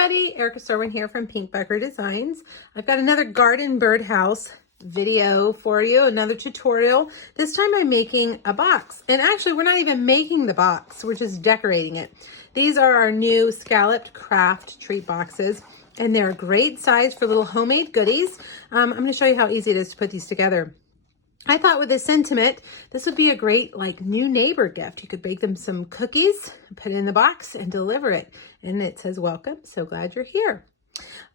everybody, Erica Serwin here from Pink Bucker Designs. I've got another garden birdhouse video for you, another tutorial. This time I'm making a box, and actually we're not even making the box, we're just decorating it. These are our new scalloped Kraft treat boxes, and they're a great size for little homemade goodies. I'm going to show you how easy it is to put these together. I thought with this sentiment, this would be a great new neighbor gift. You could bake them some cookies, put it in the box and deliver it. And it says, welcome, so glad you're here.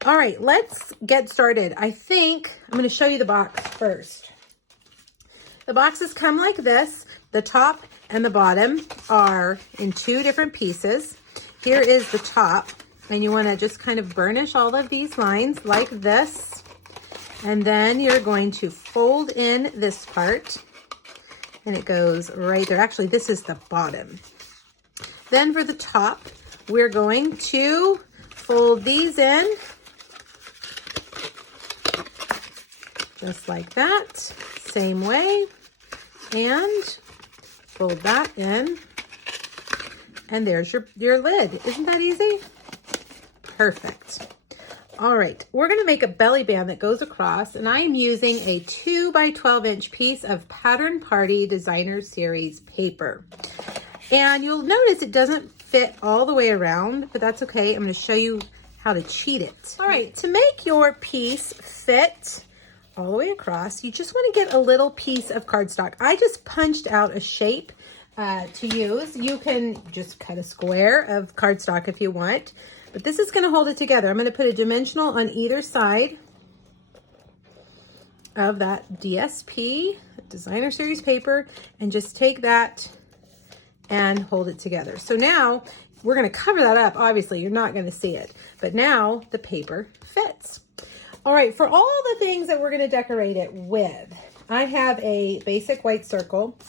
All right, let's get started. I think I'm gonna show you the box first. The boxes come like this. The top and the bottom are in two different pieces. Here is the top, and you wanna just kind of burnish all of these lines like this. And then you're going to fold in this part, and it goes right there. Actually, this is the bottom. Then for the top, we're going to fold these in, just like that, same way, and fold that in, and there's your lid. Isn't that easy? Perfect. All right, we're gonna make a belly band that goes across, and I am using a 2 by 12 inch piece of Pattern Party Designer Series paper. And you'll notice it doesn't fit all the way around, but that's okay. I'm gonna show you how to cheat it. All right, to make your piece fit all the way across, you just wanna get a little piece of cardstock. I just punched out a shape to use. You can just cut a square of cardstock if you want. But this is going to hold it together. I'm going to put a dimensional on either side of that DSP, Designer Series paper, and just take that and hold it together. So now we're going to cover that up. Obviously, you're not going to see it, but now the paper fits. All right, for all the things that we're going to decorate it with, I have a basic white circle.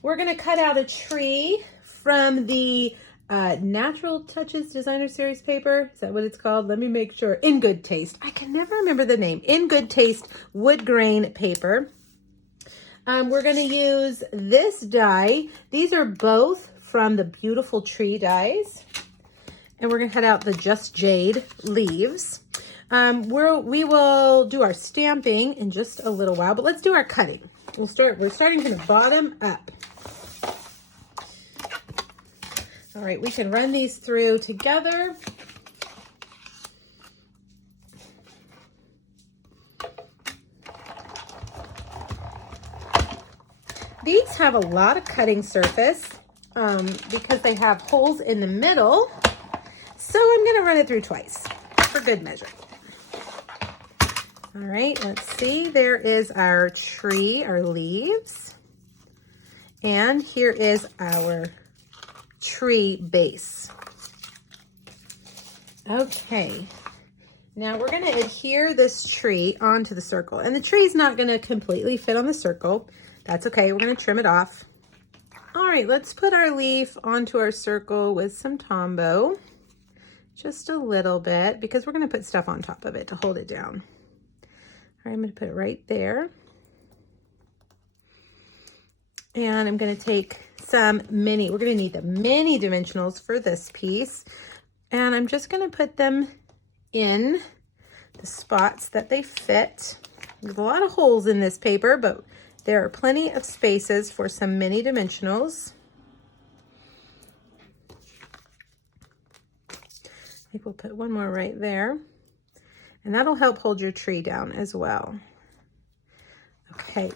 We're going to cut out a tree from the Natural Touches Designer Series paper. Is that what it's called? Let me make sure. In Good Taste. I can never remember the name. In Good Taste wood grain paper. We're going to use this die. These are both from the Beautiful Tree dies. And we're going to cut out the Just Jade leaves. We will do our stamping in just a little while, but let's do our cutting. We're starting from the bottom up. All right, we can run these through together. These have a lot of cutting surface because they have holes in the middle. So I'm gonna run it through twice for good measure. All right, let's see. There is our tree, our leaves. And here is our tree base. Okay, now we're going to adhere this tree onto the circle, and the tree is not going to completely fit on the circle. That's okay, we're going to trim it off. All right, let's put our leaf onto our circle with some Tombow, just a little bit, because we're going to put stuff on top of it to hold it down. All right, I'm going to put it right there. And I'm going to take some we're going to need the mini dimensionals for this piece. And I'm just going to put them in the spots that they fit. There's a lot of holes in this paper, but there are plenty of spaces for some mini dimensionals. I think we'll put one more right there. And that'll help hold your tree down as well. Okay.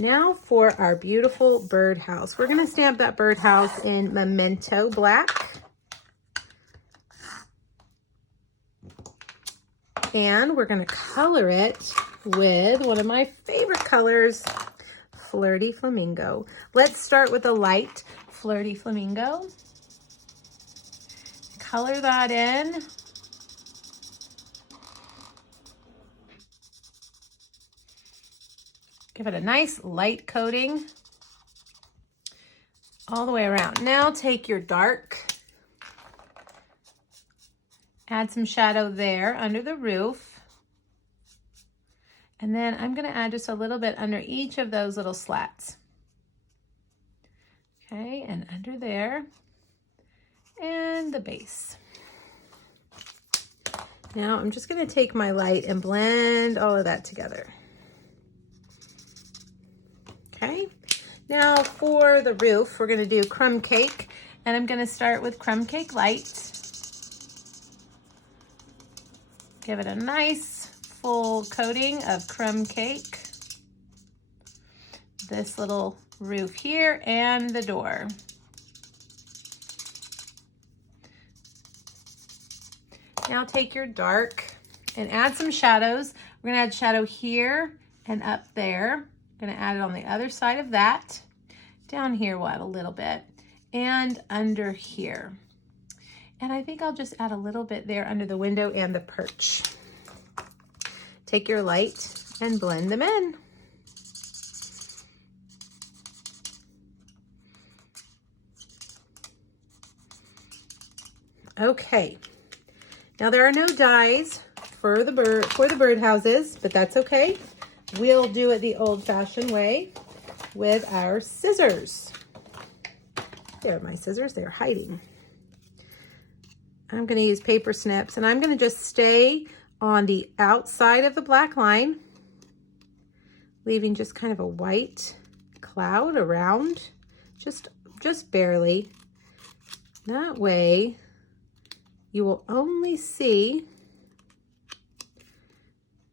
Now for our beautiful birdhouse. We're going to stamp that birdhouse in Memento Black. And we're going to color it with one of my favorite colors, Flirty Flamingo. Let's start with a light Flirty Flamingo. Color that in. Give it a nice light coating all the way around. Now take your dark, add some shadow there under the roof. And then I'm going to add just a little bit under each of those little slats. Okay, and under there, and the base. Now I'm just going to take my light and blend all of that together. Okay, now for the roof, we're going to do crumb cake, and I'm going to start with crumb cake light. Give it a nice full coating of crumb cake. This little roof here and the door. Now take your dark and add some shadows. We're gonna add shadow here and up there. Gonna add it on the other side of that. Down here we'll add a little bit, and under here. And I think I'll just add a little bit there under the window and the perch. Take your light and blend them in. Okay. Now there are no dies for the birdhouses, but that's okay. We'll do it the old-fashioned way with our scissors. There are my scissors, they're hiding. I'm gonna use paper snips, and I'm gonna just stay on the outside of the black line, leaving just kind of a white cloud around, just barely. That way, you will only see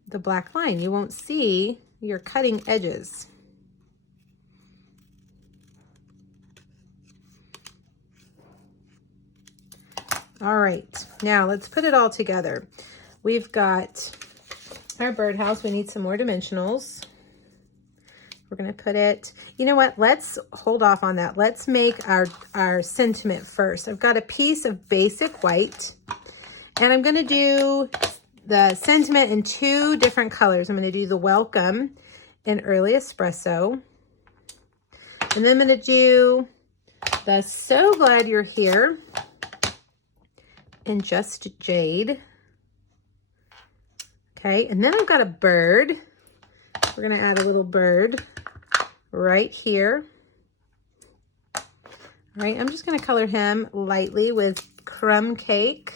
the black line. You won't see your cutting edges. All right, now let's put it all together. We've got our birdhouse. We need some more dimensionals. We're gonna put it, you know what, let's hold off on that. Let's make our sentiment first. I've got a piece of basic white, and I'm gonna do the sentiment in 2 different colors. I'm gonna do the welcome in early espresso, and then I'm gonna do the so glad you're here in just jade. Okay, and then I've got a bird. We're gonna add a little bird right here. All right, I'm just gonna color him lightly with crumb cake.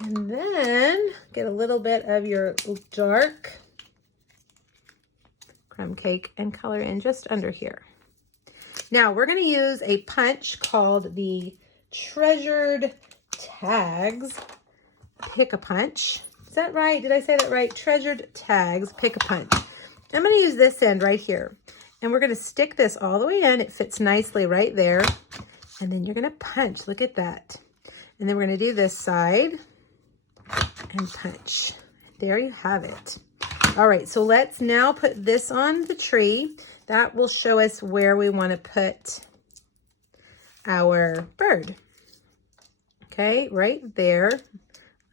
And then get a little bit of your dark crumb cake and color in just under here. Now we're gonna use a punch called the Treasured Tags Pick-a-Punch. Is that right? Did I say that right? Treasured Tags Pick-a-Punch. I'm going to use this end right here, and we're going to stick this all the way in. It fits nicely right there, and then you're going to punch. Look at that. And then we're going to do this side and punch. There you have it. All right, so let's now put this on the tree. That will show us where we want to put our bird. Okay, right there.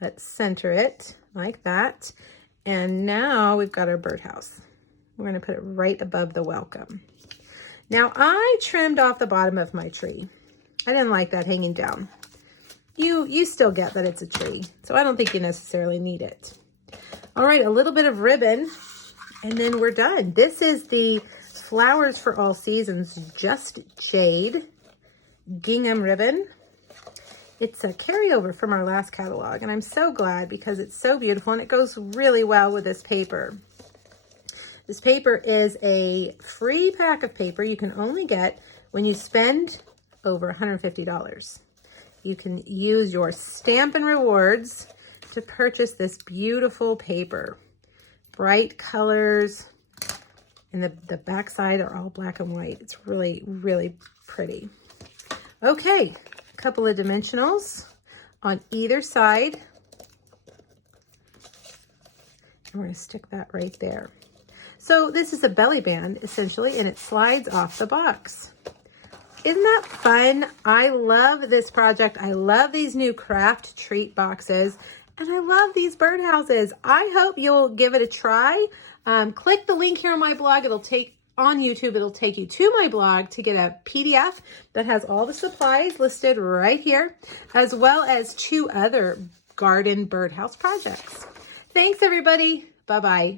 Let's center it like that. And now we've got our birdhouse. We're gonna put it right above the welcome. Now I trimmed off the bottom of my tree. I didn't like that hanging down. You still get that it's a tree, so I don't think you necessarily need it. All right, a little bit of ribbon, and then we're done. This is the Flowers for All Seasons Just Jade gingham ribbon. It's a carryover from our last catalog, and I'm so glad because it's so beautiful and it goes really well with this paper. This paper is a free pack of paper you can only get when you spend over $150. You can use your Stampin' Rewards to purchase this beautiful paper. Bright colors, and the back side are all black and white. It's really, really pretty. Okay. Couple of dimensionals on either side, and we're going to stick that right there. So this is a belly band essentially, and it slides off the box. Isn't that fun? I love this project. I love these new Kraft treat boxes, and I love these birdhouses. I hope you'll give it a try. Click the link here on my blog. On YouTube, it'll take you to my blog to get a PDF that has all the supplies listed right here, as well as 2 other garden birdhouse projects. Thanks, everybody. Bye-bye.